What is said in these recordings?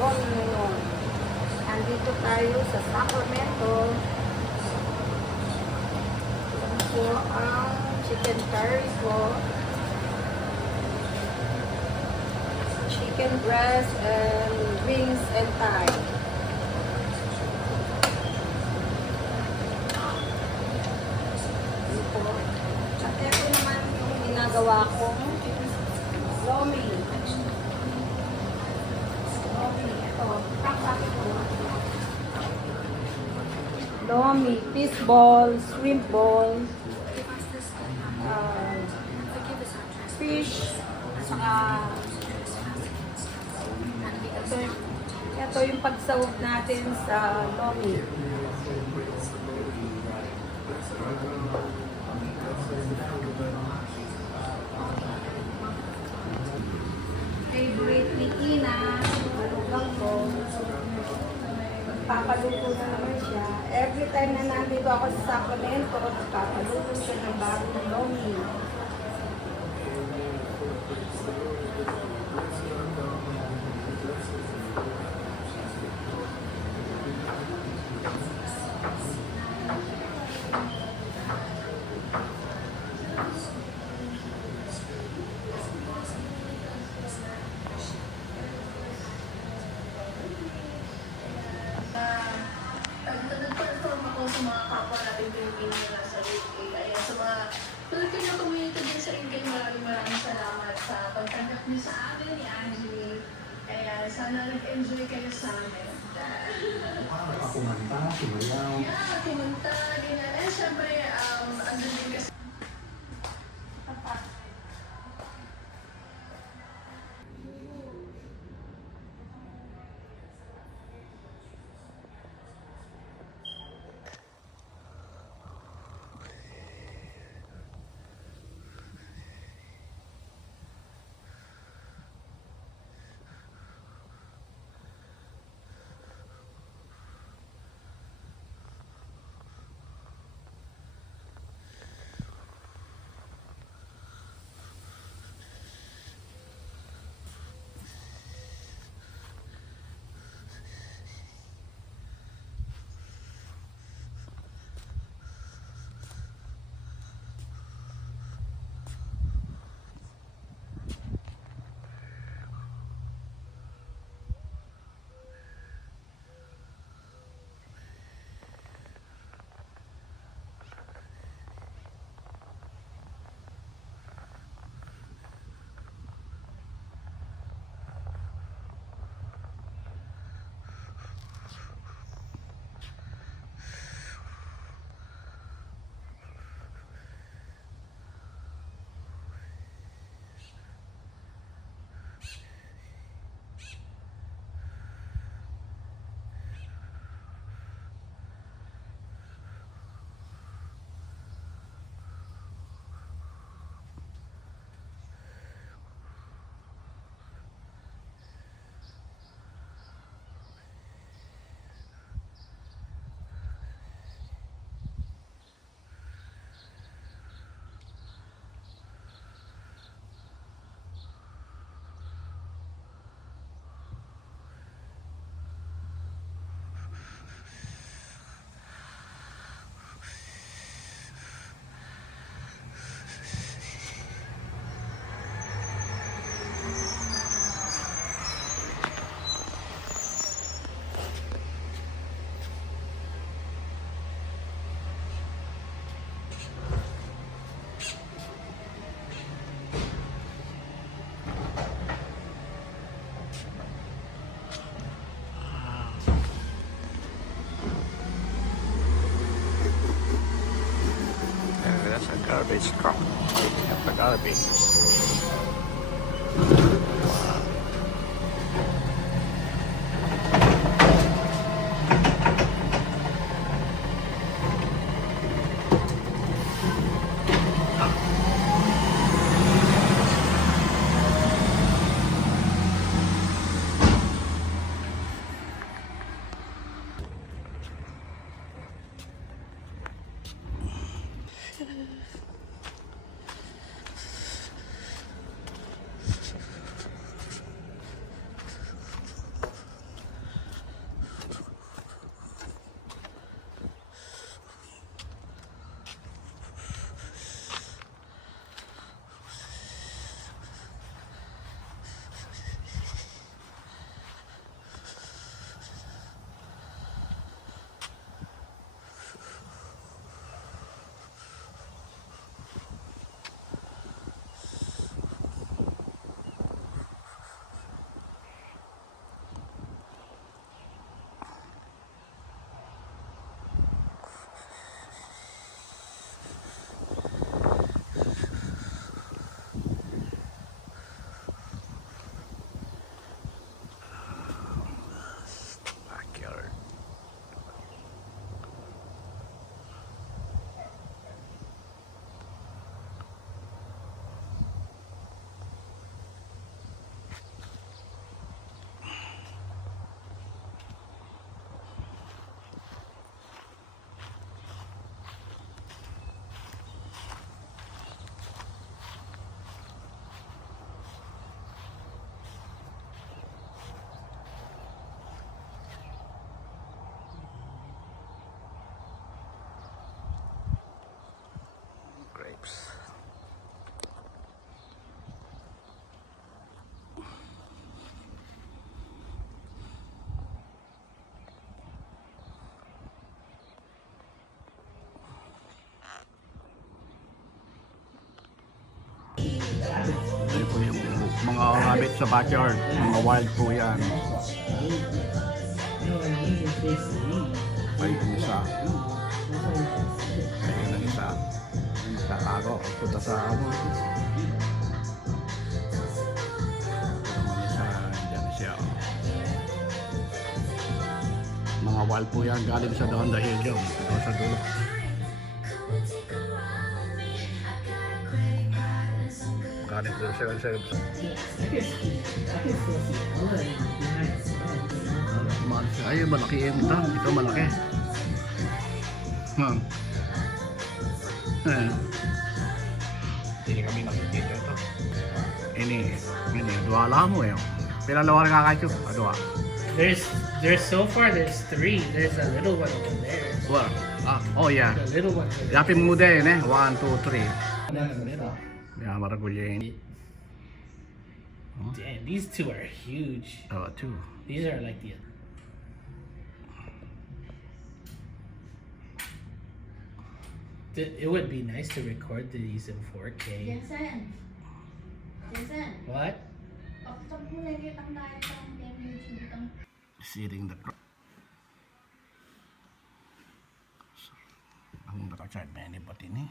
noon ngayon. Andito tayo sa Sacramento. Yan po ang chicken curry ko. Chicken breast and wings and thigh. Ito. At ito naman yung ginagawa kong lomi. Lomi, fish ball, shrimp ball, fish, ito yung pagsawag natin sa lomi. Favorite ni Ina, malugang ko. Papaluto na naman siya. Every time na nandito ako sa Sacramento, papaluto siya ng bagong lomi. Nag-perform ako sa mga kapwa natin Pilipino na nasa UK. Kaya sa mga Filipino community din sa UK, maraming salamat sa pagtanggap niyo sa amin ni Angie. Kaya sana nag-enjoy kayo sa amin. Kumanta, sumayaw. Yeah, kumanta, ganyan. Eh, syempre, andun din kasi That's a garbage truck picking up the garbage. Mga rabbit sa backyard. Mga wild po yan. Ay, yung isa. Ayun ang isa. Tatago. Punta sa ano. Diyan siya. Mga wild po yan. Galing sa doon dahil yun. Ito sa dulo. Galing po siya sa ay, malaki yung dam. Ito malaki. Hindi kami nakikita ito. Ini, dua mo eh. Pinalawa rin kakakyo. Dua. There's so far there's 3. There's a little one over there. What? Oh yeah. The little one. over there. Yapi muda yun eh. 1, 2, 3. Yeah, maragulya yun. Damn, these 2 are huge. Oh, 2. These are like the. It would be nice to record these in 4K. Jensen. What? Pakitap mo na yung ang dahil sa YouTube itong Sitting the crowd. Ang nakachart na yun, ba't ini?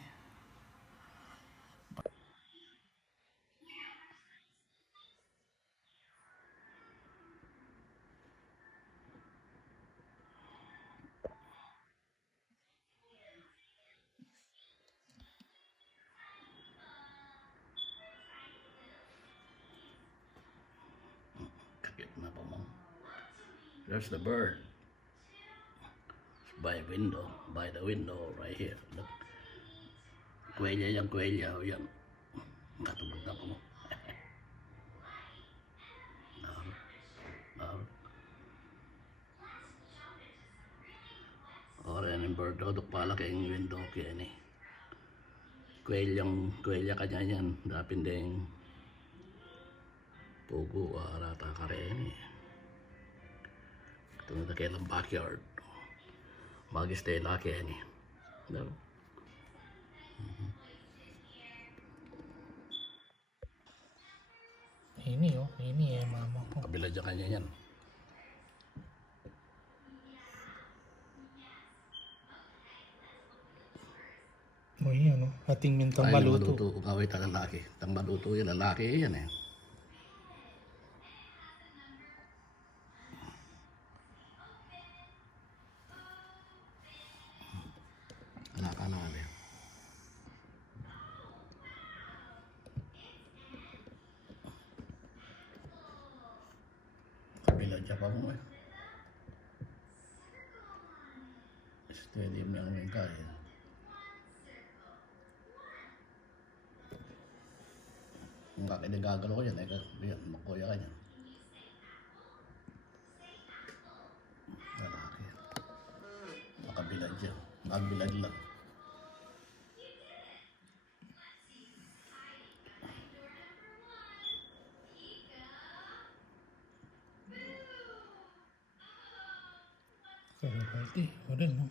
Kakit na pa mo. There's the bird. It's by the window right here. Look. Kuwelya yan, kuwelya. O yan. Matulog na po mo. Oren yung bird dodok pala kayong window kaya ni. Kuwelya kanya yan. Dapin din pugo arata ka rin eh. Ito na kailang backyard. Mag-stay laki yan eh. Diba? Ini eh, mama ko. Kabila dyan kanya yan. Oh, yan, no? Ating mintang Ay, baluto. kung away ta lalaki. Tang baluto yan, lalaki yan eh. Anak-anak yan. Kabila dyan pa mo eh. Stadium yung may kaya. Kung kakinagagalo ko yan, yan, makuya ka yan. Lalaki. Makabilad dyan. Magbilad lang. Kalapati. Wala, no?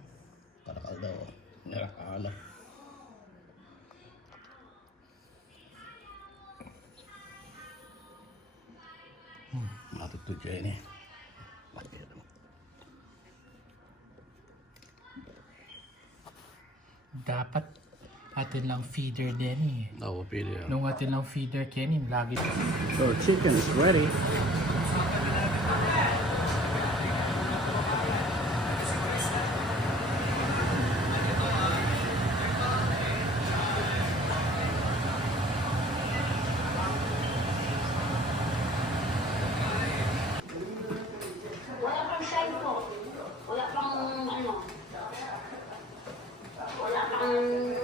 Karakal daw. Narakala. Matutod siya yun eh. Dapat atin lang feeder din eh. Oo, pili yan. Nung atin lang feeder Kenny, lagi pa. So, chicken is ready. Wala pang sign po. Wala pang ano. Wala pang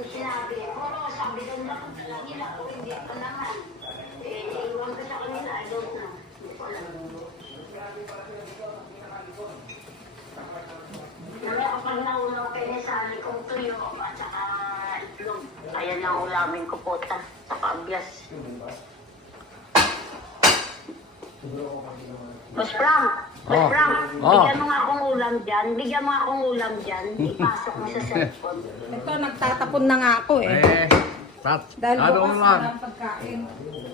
sinabi. Pero sabi daw na kung nila ko hindi pa naman. Iwan ko sa kanila. I don't know. Hindi ko alam. Wala ka pang naulaw kayo sa likong tuyo at saka itlog. Ayan ang ulamin ko po. Saka abyas. Mas Frank! Mas Frank! Bigyan mo nga akong ulam dyan. Bigyan mo nga akong ulam dyan. Ipasok mo sa cellphone. Ito, nagtatapon na nga ako eh. Tat. Dahil Ano bukas mo na lang? ang pagkain.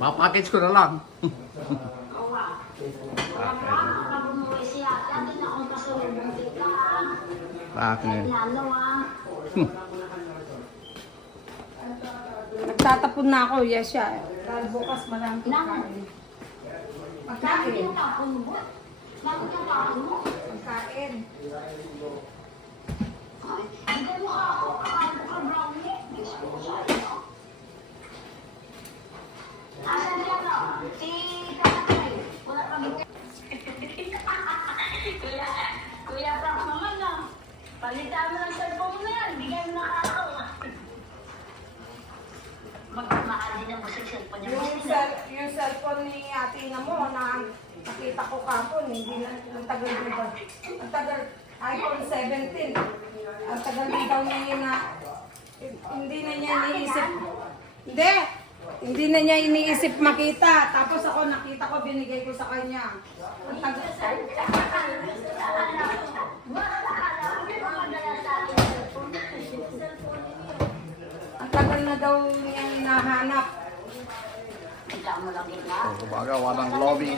Papackage ko na lang. Oo nga. Wala pa, nakabumuwi siya. Dati na akong pasulubong kita. Package. Lalo Nagtatapon na ako, yes siya. Dahil bukas marami pagkain. Bakit Pagkain. yung tapon mo? Bakit yung tapon mo? Pagkain. Ay, hindi mo ako. Kakain ko ka brownie. Diyos ko sa iyo. Asan siya no? Si Kakatoy. Wala pa gito. Kuya Frank naman no. Palitan mo ng cellphone mo na yan. Bigyan mo na ako. Magmahal din ang musik cellphone niya. Yung cellphone ni ate na mo na nakita ko kapon, hindi na, ang tagal din daw. Ang tagal, iPhone 17. Ang tagal din daw niya yun na, hindi na niya iniisip. Hindi na niya iniisip makita. Tapos ako nakita ko, binigay ko sa kanya. Ang tagal. Ang tagal na daw niya hinahanap. Kita mo lang yun na. Kumbaga, walang lobby.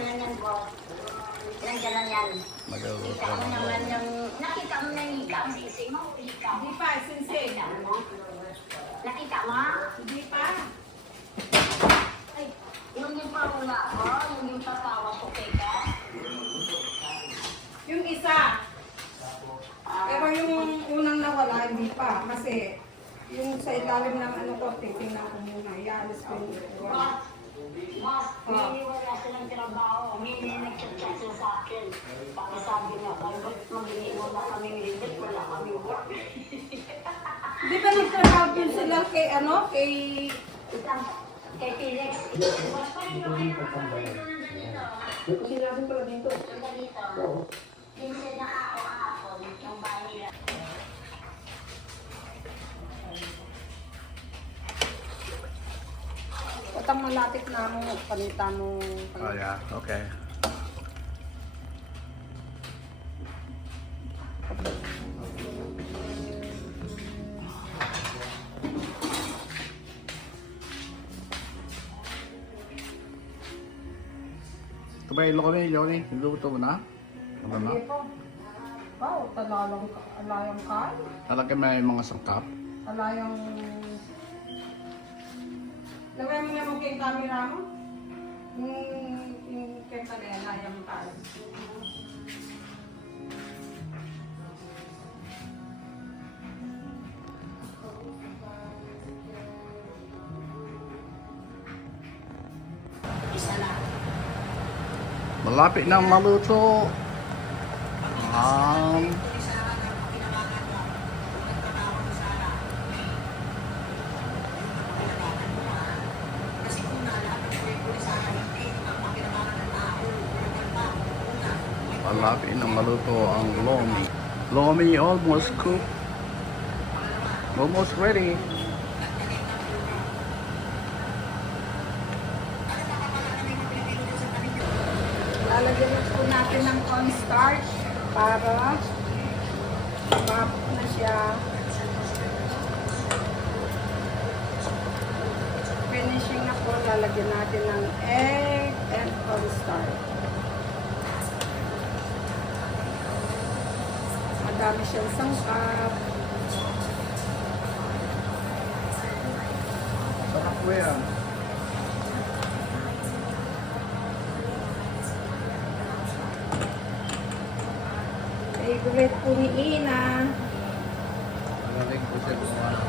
Nandiyan lang yan. Mag-uusap Kita mo ng naman lobby. yung, nakita mo na yung hikaw, sisi mo, hikaw. Hindi pa, sinsing. Nakita mo? Nakita mo? Hindi pa. Ay, yung pamula ko, yung tatawa ko kay ka. Yung isa. Pero yung unang nawala, hindi pa. Kasi yung sa ilalim ng ano ko, titingnan ko muna. Ialis ko yung Mas, niniwala silang trabaho. Hindi nag-chat siya sa akin. Pakisabi niya, ba't mag-iniwala kami limit, wala kami work. Di ba nagtrabaho din sila kay ano? Kay... Kay Felix. Mas pa rin yung kayo dito. Sinabi pala dito. Dito. Minsan na ako yung bahay nila. Patang malatik na mo, panita mo. Oh yeah, okay. Ito ba ilo kami, Yoni? Niluto mo na? Ano na? Hindi po. Wow, alayang kain. Talagyan mo yung mga sangkap. Alayang... Lagay mo niya mo kay camera mo. Yung kay alayang kain. Malapit na maluto. Malapit na maluto ang lomi. Lomi almost cooked. Almost ready. Lalagyan na po natin ng cornstarch para mapot na siya. Finishing na po, lalagyan natin ng egg and cornstarch. Madami siyang sangkap. Sarap po yan. Favorite po ni Ina. Malaking po siya gumawa ng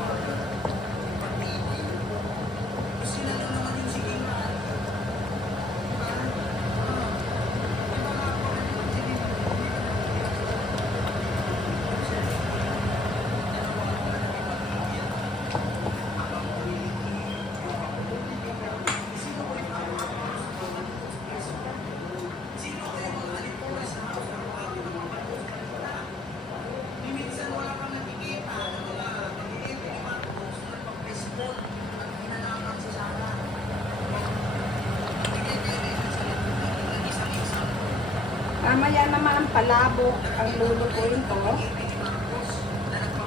Mamaya naman ang palabok ang lulutuin ko.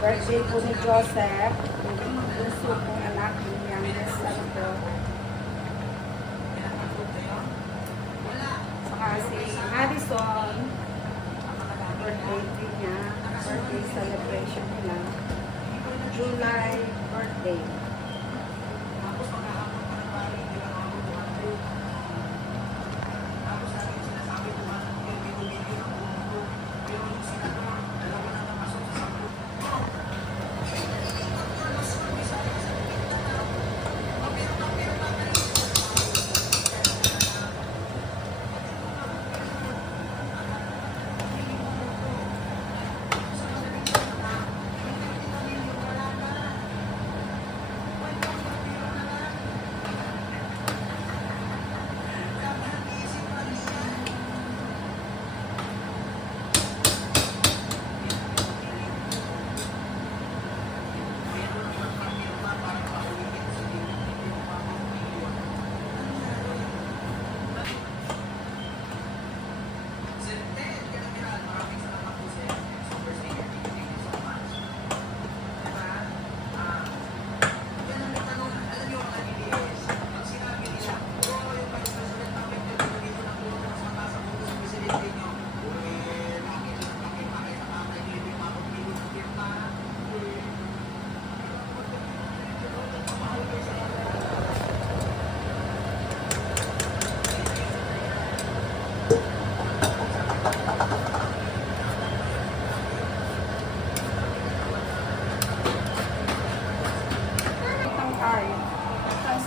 Birthday po ni Joseph. Yung bunso kong anak, yung youngest son ko. Tsaka si Madison, birthday din niya, birthday celebration nila. July birthday.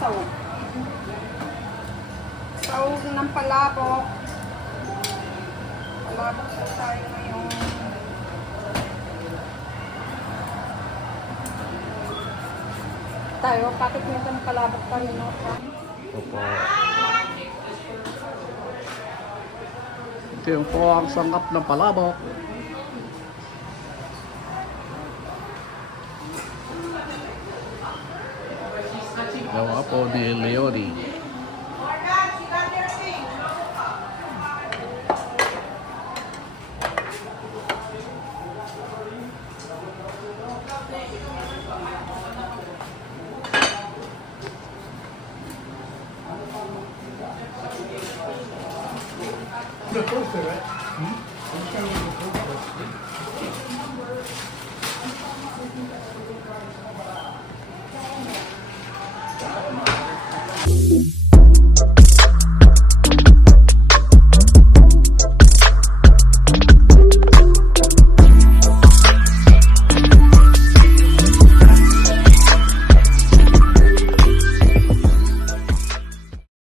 Sahog. Sahog ng palabok. Palabok po tayo ngayon. Tayo, bakit nito ng palabok pa rin? Opo. Ito yung po ang sangkap ng palabok. Gawa po ni Leonie. The poster, right?